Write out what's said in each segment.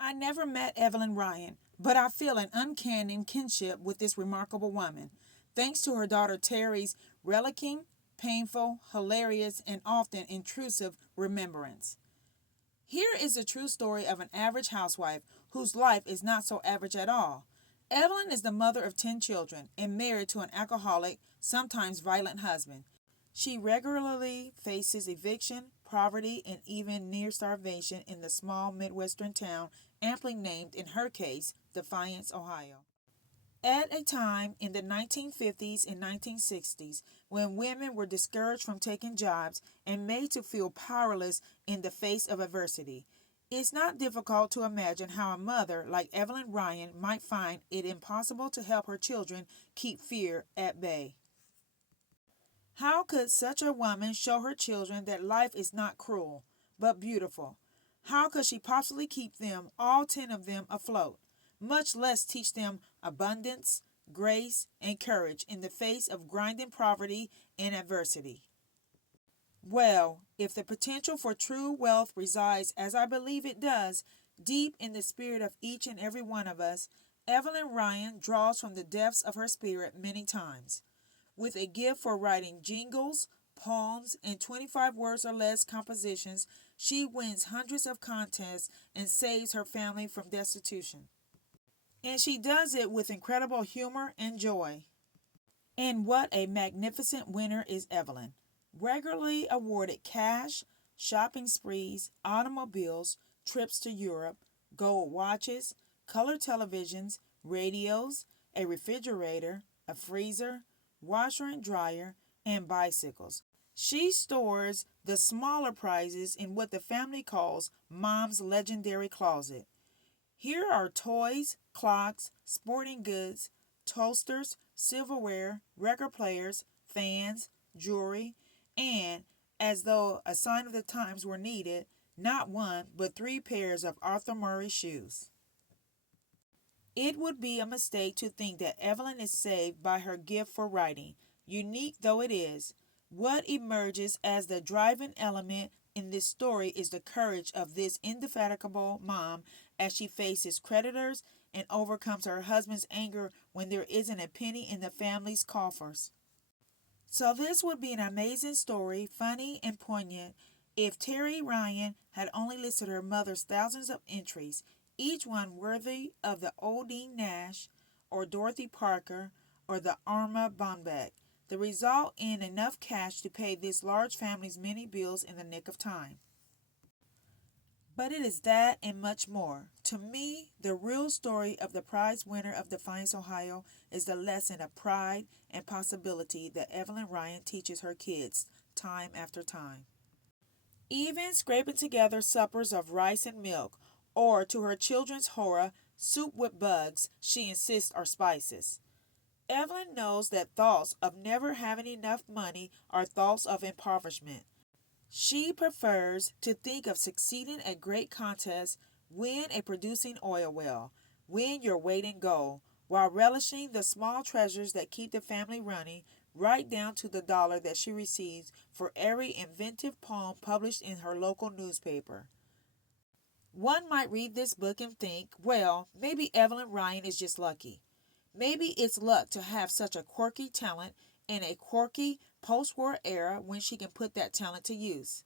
I never met Evelyn Ryan, but I feel an uncanny kinship with this remarkable woman, thanks to her daughter Terri's relicking, painful, hilarious, and often intrusive remembrance. Here is the true story of an average housewife whose life is not so average at all. Evelyn is the mother of 10 children and married to an alcoholic, sometimes violent husband. She regularly faces eviction, poverty, and even near starvation in the small Midwestern town amply named, in her case, Defiance, Ohio. At a time in the 1950s and 1960s when women were discouraged from taking jobs and made to feel powerless in the face of adversity, it's not difficult to imagine how a mother like Evelyn Ryan might find it impossible to help her children keep fear at bay. How could such a woman show her children that life is not cruel, but beautiful? How could she possibly keep them, all 10 of them, afloat, much less teach them abundance, grace, and courage in the face of grinding poverty and adversity? Well, if the potential for true wealth resides, as I believe it does, deep in the spirit of each and every one of us, Evelyn Ryan draws from the depths of her spirit many times. With a gift for writing jingles, poems, and 25 words or less compositions, she wins hundreds of contests and saves her family from destitution. And she does it with incredible humor and joy. And what a magnificent winner is Evelyn. Regularly awarded cash, shopping sprees, automobiles, trips to Europe, gold watches, color televisions, radios, a refrigerator, a freezer, washer and dryer, and bicycles. She stores the smaller prizes in what the family calls Mom's legendary closet. Here are toys, clocks, sporting goods, toasters, silverware, record players, fans, jewelry, and, as though a sign of the times were needed, not one but 3 pairs of Arthur Murray shoes. It would be a mistake to think that Evelyn is saved by her gift for writing, unique though it is. What emerges as the driving element in this story is the courage of this indefatigable mom as she faces creditors and overcomes her husband's anger when there isn't a penny in the family's coffers. So this would be an amazing story, funny and poignant, if Terri Ryan had only listed her mother's thousands of entries, each one worthy of the Odine Nash or Dorothy Parker or the Arma Bombeck. The result in enough cash to pay this large family's many bills in the nick of time. But it is that and much more. To me, the real story of the prize winner of Defiance, Ohio is the lesson of pride and possibility that Evelyn Ryan teaches her kids time after time. Even scraping together suppers of rice and milk, or to her children's horror, soup with bugs she insists are spices. Evelyn knows that thoughts of never having enough money are thoughts of impoverishment. She prefers to think of succeeding at great contests, win a producing oil well, win your weight in gold, while relishing the small treasures that keep the family running, right down to the dollar that she receives for every inventive poem published in her local newspaper. One might read this book and think, well, maybe Evelyn Ryan is just lucky. Maybe it's luck to have such a quirky talent in a quirky post-war era when she can put that talent to use.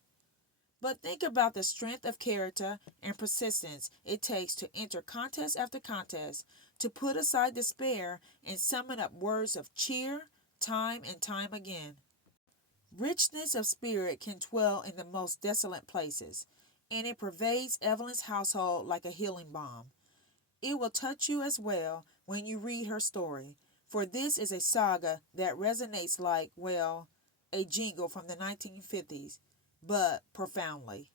But think about the strength of character and persistence it takes to enter contest after contest, to put aside despair and summon up words of cheer, time and time again. Richness of spirit can dwell in the most desolate places, and it pervades Evelyn's household like a healing balm. It will touch you as well when you read her story, for this is a saga that resonates like, well, a jingle from the 1950s, but profoundly.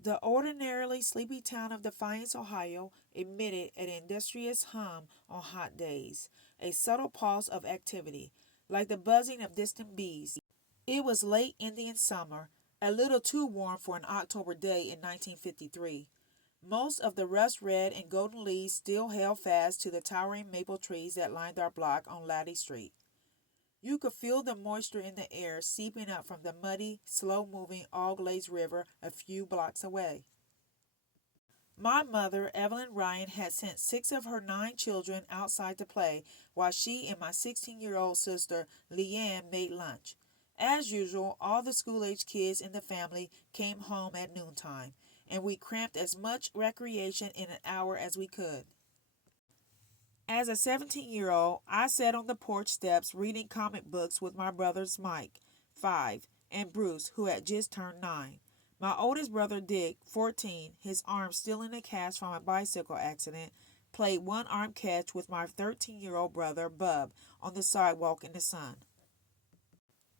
The ordinarily sleepy town of Defiance, Ohio, emitted an industrious hum on hot days, a subtle pulse of activity, like the buzzing of distant bees. It was late Indian summer, a little too warm for an October day in 1953. Most of the rust red and golden leaves still held fast to the towering maple trees that lined our block on Laddie Street. You could feel the moisture in the air seeping up from the muddy, slow-moving All Glades River a few blocks away. My mother, Evelyn Ryan, had sent 6 of her 9 children outside to play while she and my 16-year-old sister, Leanne, made lunch. As usual, all the school-age kids in the family came home at noontime, and we cramped as much recreation in an hour as we could. As a 17-year-old, I sat on the porch steps reading comic books with my brothers Mike, 5, and Bruce, who had just turned 9. My oldest brother Dick, 14, his arm still in a cast from a bicycle accident, played one-arm catch with my 13-year-old brother Bub on the sidewalk in the sun.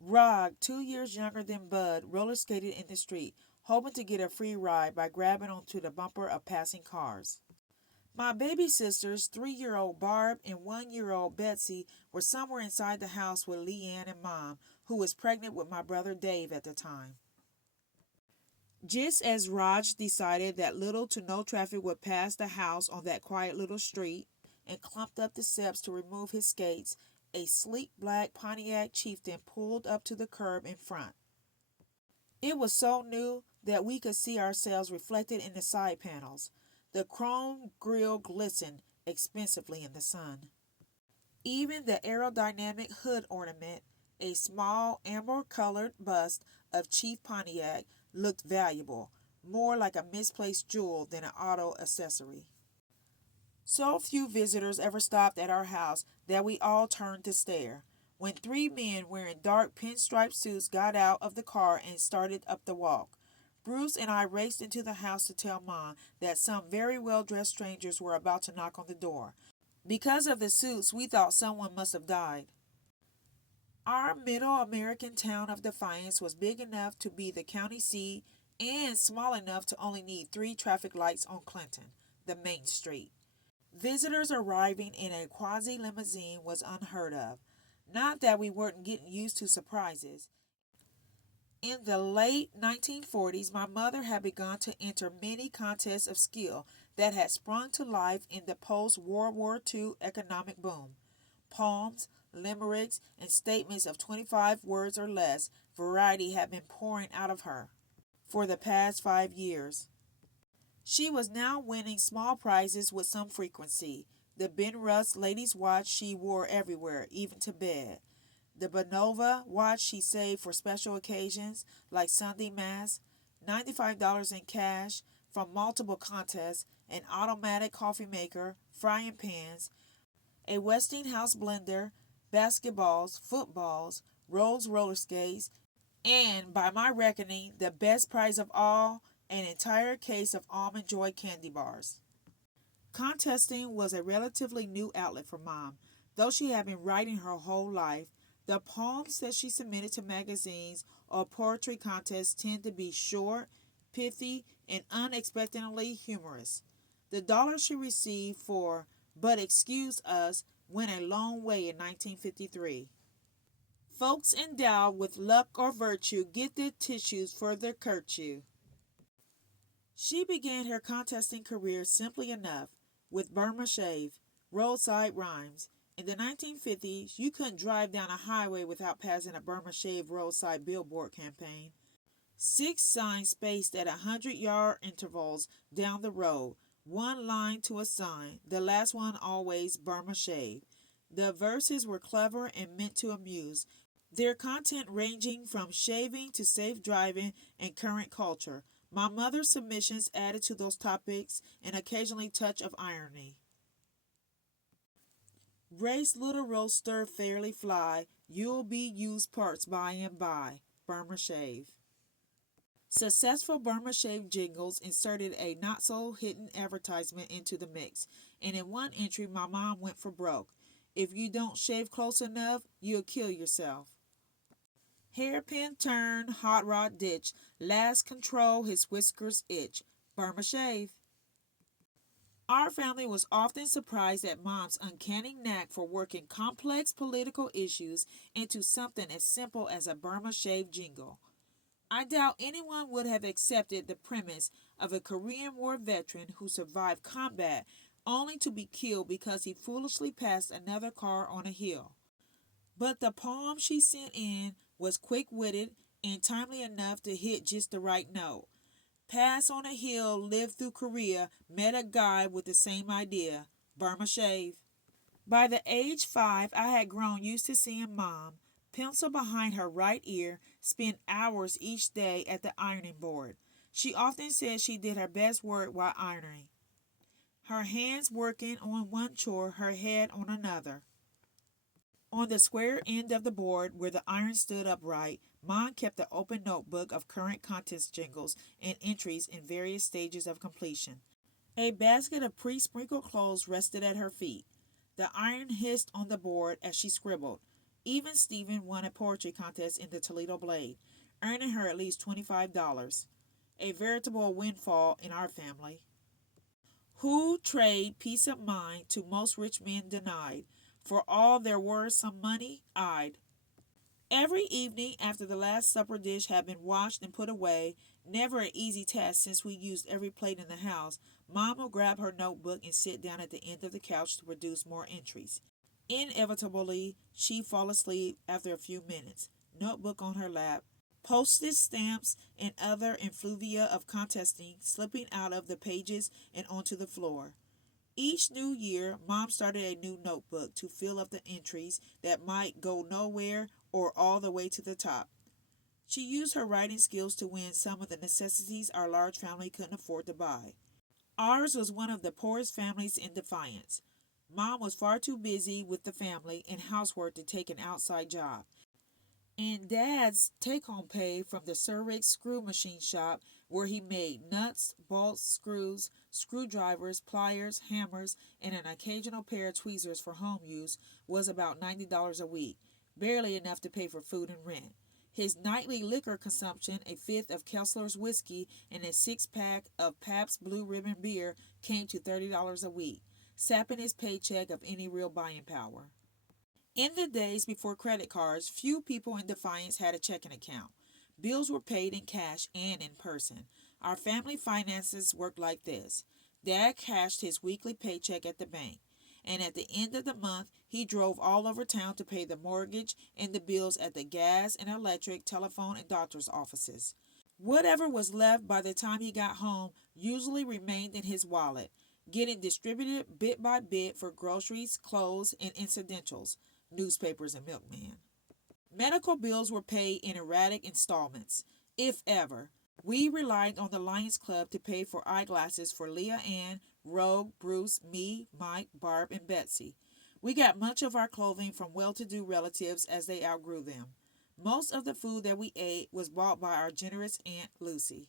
Rog, 2 years younger than Bud, roller skated in the street, hoping to get a free ride by grabbing onto the bumper of passing cars. My baby sisters, 3-year-old Barb and 1-year-old Betsy, were somewhere inside the house with Leanne and Mom, who was pregnant with my brother Dave at the time. Just as Raj decided that little to no traffic would pass the house on that quiet little street and clumped up the steps to remove his skates, a sleek black Pontiac Chieftain pulled up to the curb in front. It was so new that we could see ourselves reflected in the side panels. The chrome grille glistened expensively in the sun. Even the aerodynamic hood ornament, a small amber-colored bust of Chief Pontiac, looked valuable, more like a misplaced jewel than an auto accessory. So few visitors ever stopped at our house that we all turned to stare. When 3 men wearing dark pinstripe suits got out of the car and started up the walk, Bruce and I raced into the house to tell Mom that some very well-dressed strangers were about to knock on the door. Because of the suits, we thought someone must have died. Our middle American town of Defiance was big enough to be the county seat and small enough to only need 3 traffic lights on Clinton, the main street. Visitors arriving in a quasi-limousine was unheard of. Not that we weren't getting used to surprises. In the late 1940s, my mother had begun to enter many contests of skill that had sprung to life in the post-World War II economic boom. Poems, limericks, and statements of 25 words or less variety had been pouring out of her for the past 5 years. She was now winning small prizes with some frequency. The Ben Russ ladies' watch she wore everywhere, even to bed. The Bonova watch she saved for special occasions like Sunday Mass, $95 in cash from multiple contests, an automatic coffee maker, frying pans, a Westinghouse blender, basketballs, footballs, Rolls roller skates, and, by my reckoning, the best prize of all, an entire case of Almond Joy candy bars. Contesting was a relatively new outlet for Mom. Though she had been writing her whole life, the poems that she submitted to magazines or poetry contests tend to be short, pithy, and unexpectedly humorous. The dollar she received for But Excuse Us went a long way in 1953. Folks endowed with luck or virtue get their tissues for their kerchief. She began her contesting career simply enough with Burma Shave, roadside rhymes. In the 1950s, you couldn't drive down a highway without passing a Burma Shave roadside billboard campaign. 6 signs spaced at 100-yard intervals down the road, one line to a sign, the last one always Burma Shave. The verses were clever and meant to amuse, their content ranging from shaving to safe driving and current culture. My mother's submissions added to those topics an occasionally touch of irony. Race little roadster fairly fly, you'll be used parts by and by. Burma Shave. Successful Burma Shave jingles inserted a not-so-hidden advertisement into the mix, and in one entry my mom went for broke. If you don't shave close enough, you'll kill yourself. Hairpin turn, hot rod ditch, last control his whiskers itch. Burma Shave. Our family was often surprised at Mom's uncanny knack for working complex political issues into something as simple as a Burma Shave jingle. I doubt anyone would have accepted the premise of a Korean War veteran who survived combat only to be killed because he foolishly passed another car on a hill. But the poem she sent in was quick-witted and timely enough to hit just the right note. Passed on a hill, lived through Korea, met a guy with the same idea, Burma Shave. By the age 5, I had grown used to seeing Mom, pencil behind her right ear, spend hours each day at the ironing board. She often said she did her best work while ironing. Her hands working on one chore, her head on another. On the square end of the board where the iron stood upright, Mom kept an open notebook of current contest jingles and entries in various stages of completion. A basket of pre-sprinkled clothes rested at her feet. The iron hissed on the board as she scribbled. Even Stephen won a poetry contest in the Toledo Blade, earning her at least $25. A veritable windfall in our family. Who trade peace of mind to most rich men denied? For all there were some money, I'd. Every evening after the last supper dish had been washed and put away, never an easy task since we used every plate in the house, Mom would grab her notebook and sit down at the end of the couch to produce more entries. Inevitably, she'd fall asleep after a few minutes, notebook on her lap, postage stamps and other effluvia of contesting slipping out of the pages and onto the floor. Each new year, Mom started a new notebook to fill up the entries that might go nowhere or all the way to the top. She used her writing skills to win some of the necessities our large family couldn't afford to buy. Ours was one of the poorest families in Defiance. Mom was far too busy with the family and housework to take an outside job. And Dad's take-home pay from the Zurich screw machine shop where he made nuts, bolts, screws, screwdrivers, pliers, hammers, and an occasional pair of tweezers for home use was about $90 a week, barely enough to pay for food and rent. His nightly liquor consumption, a fifth of Kessler's whiskey and a six-pack of Pabst Blue Ribbon beer, came to $30 a week, sapping his paycheck of any real buying power. In the days before credit cards, few people in Defiance had a checking account. Bills were paid in cash and in person. Our family finances worked like this. Dad cashed his weekly paycheck at the bank, and at the end of the month, he drove all over town to pay the mortgage and the bills at the gas and electric, telephone, and doctor's offices. Whatever was left by the time he got home usually remained in his wallet, getting distributed bit by bit for groceries, clothes, and incidentals, newspapers, and milkman. Medical bills were paid in erratic installments, if ever. We relied on the Lions Club to pay for eyeglasses for Leah Ann, Rogue, Bruce, me, Mike, Barb, and Betsy. We got much of our clothing from well-to-do relatives as they outgrew them. Most of the food that we ate was bought by our generous Aunt Lucy.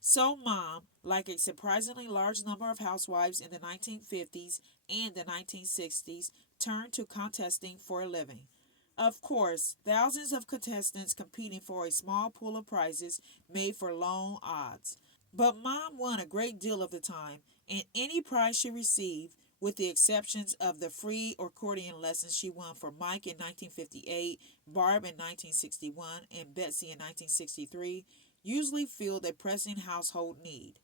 So Mom, like a surprisingly large number of housewives in the 1950s and the 1960s, turned to contesting for a living. Of course, thousands of contestants competing for a small pool of prizes made for long odds. But Mom won a great deal of the time, and any prize she received, with the exceptions of the free accordion lessons she won for Mike in 1958, Barb in 1961, and Betsy in 1963, usually filled a pressing household need.